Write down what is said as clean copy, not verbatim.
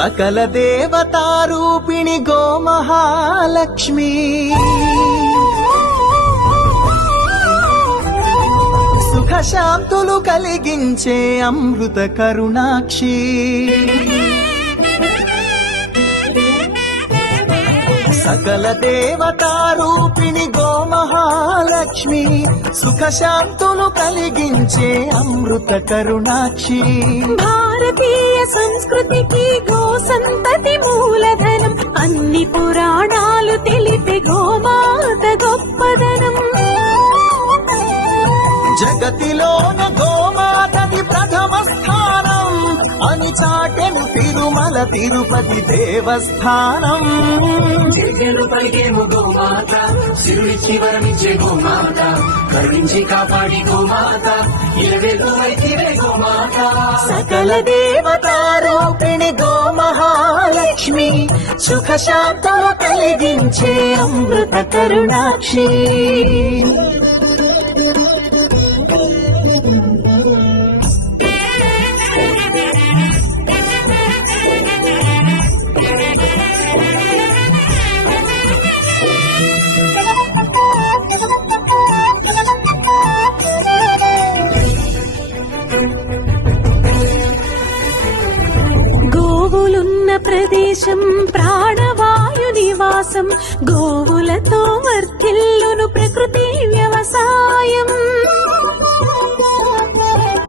సకల దేవతారూపిణి గోమహాలక్ష్మి సుఖ శాంతులు కలిగించే అమృత కరుణాక్షి సకల దేవతారూపిణి గోమహాలక్ష్మి సుఖ శాంతులు కలిగించే అమృత కరుణాక్షి భారతీయ సంస్కృతికి గో సంతతి మూలధనం అన్ని పురాణాలు తెలిపే గోమాత గొప్పదనం జగతిలోన గోమాతది ప్రథమ స్థానం అని చాటెను తిరుమల తిరుపతి దేవస్థానం జగలు పలికేము గోమాత శివుడిచ్చి వరమిచ్చే గోమాత కరుణించి కాపాడి గోమాత ఇలవేలు వైతివే గోమాత సకల దేవతారూపిణి గోమహాలక్ష్మి సుఖ శాంతులు కలిగించే అమృత కరుణాక్షి గోవులున్న ప్రదేశం ప్రాణవాయు నివాసం గోవులతో వర్ధిల్లును ప్రకృతి వ్యవసాయం